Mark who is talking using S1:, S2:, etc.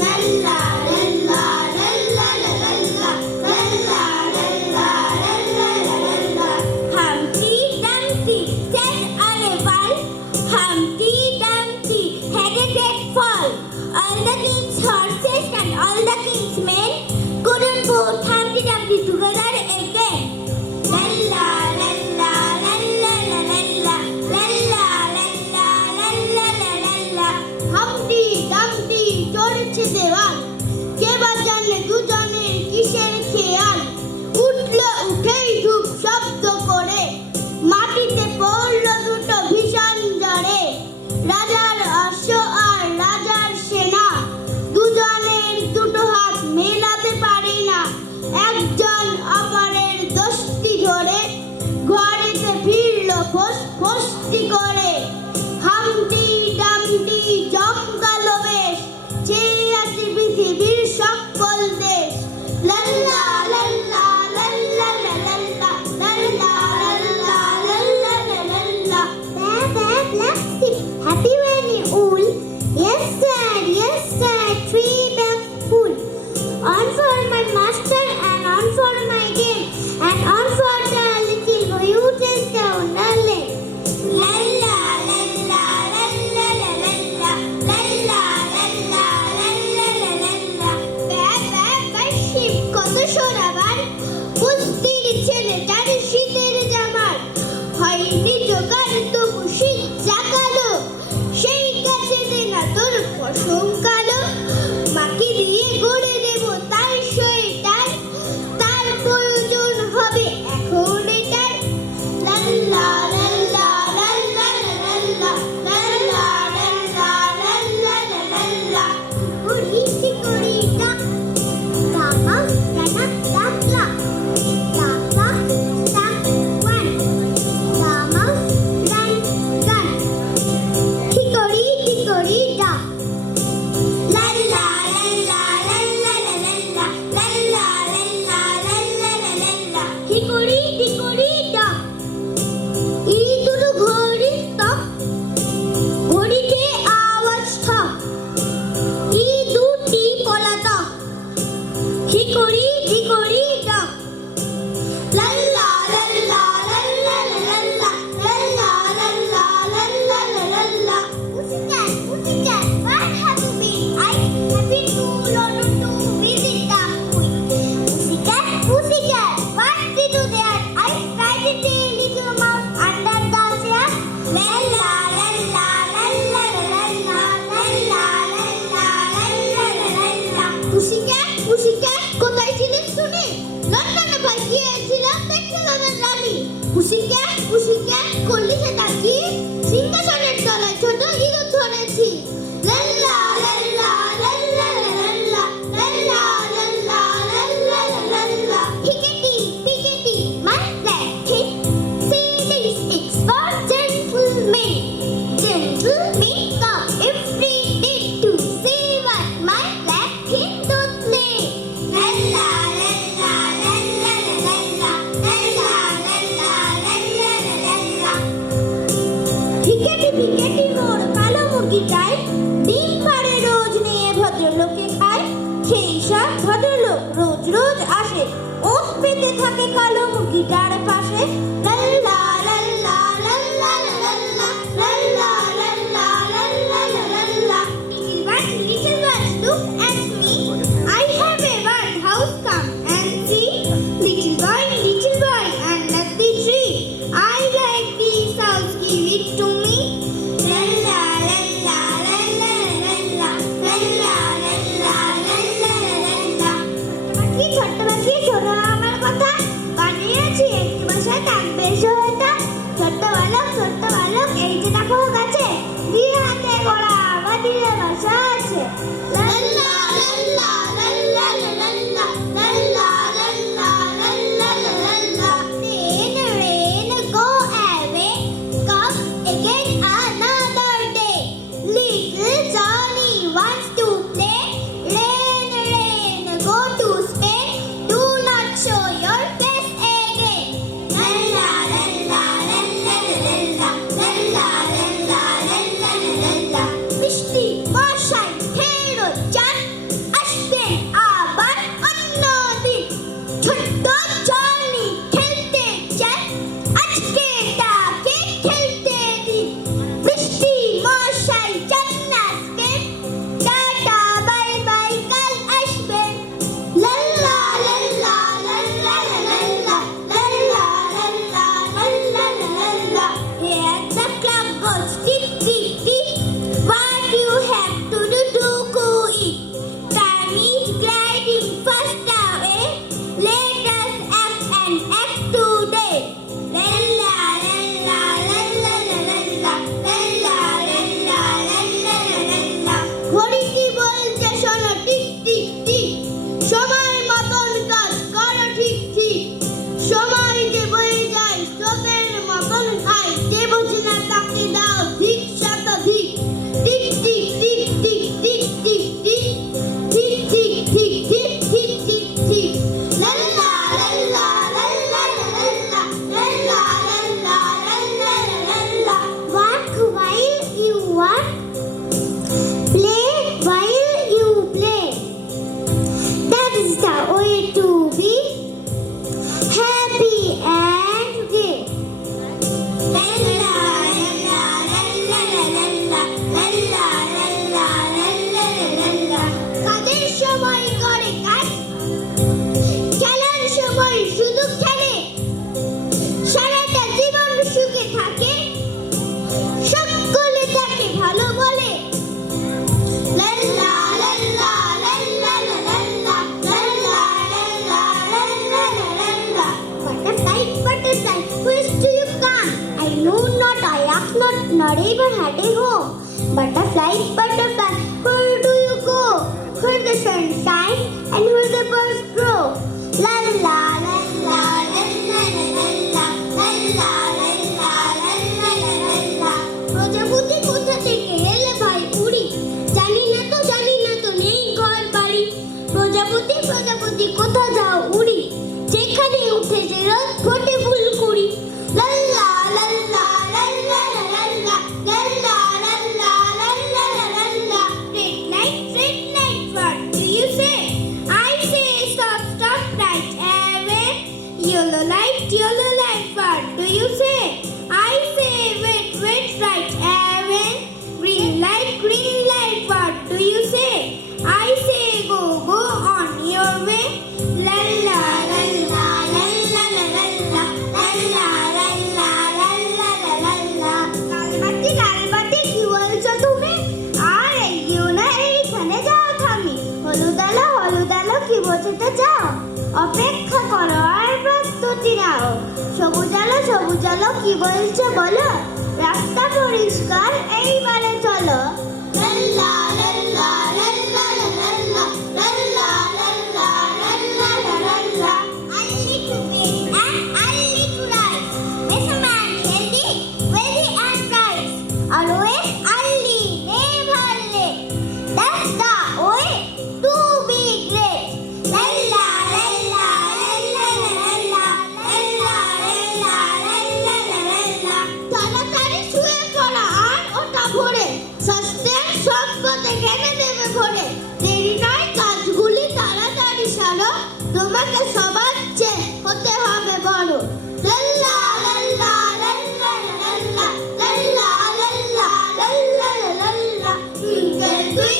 S1: Bye.
S2: পুষিক্যাট পুষিক্যাট কোথায় ছিলিস শুনি লন্ডনে ভাই গিয়েছিলাম দেখছিলাম রানী। পুষিক্যাট পুষিক্যাট করলি সেটা
S1: 谢。来 কি বলছে বলো? রাস্তা পরিষ্কার এইবারে চলো। Hallelujah.